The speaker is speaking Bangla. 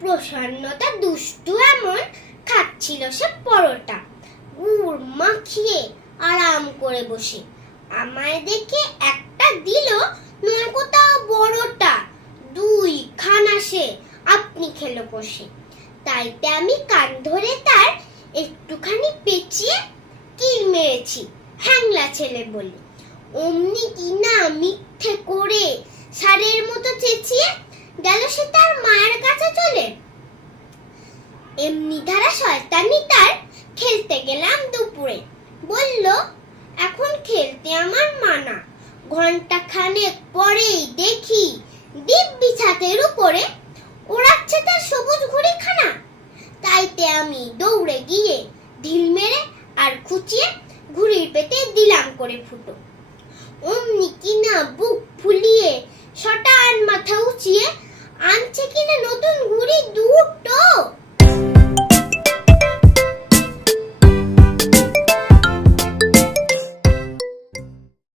প্রসন্নতা দুষ্টু এমন খাচ্ছিল সে পরোটা। গুড় মাখিয়ে আরাম করে বসে। আমায় দেখে একটা দিল কোথাও বড়টা। দুই খানা সে আপনি খেলো কষে। তাইতে আমি কান ধরে তার একটুখানি পেঁচিয়ে কিল মেরেছি, হ্যাংলা ছেলে বলে। অমনি কি না মিথ্যে করে সারের গেল সে তার মায়ের কাছে চলে। এমনি ধারা শয়তানি তার খেলতে গেলাম দুপুরে। বলল, এখন খেলতে আমার মানা। ঘণ্টা খানেক পরেই দেখি দিব্যি ছাতের উপরে ওড়াচ্ছে তার সবুজ ঘুড়ি খানা তাইতে আমি দৌড়ে গিয়ে ঢিল মেরে আর খুঁচিয়ে ঘুড়ির পেতে দিলাম করে ফুটো। অমনি কিনা বুক ফুলিয়ে উঁচিয়ে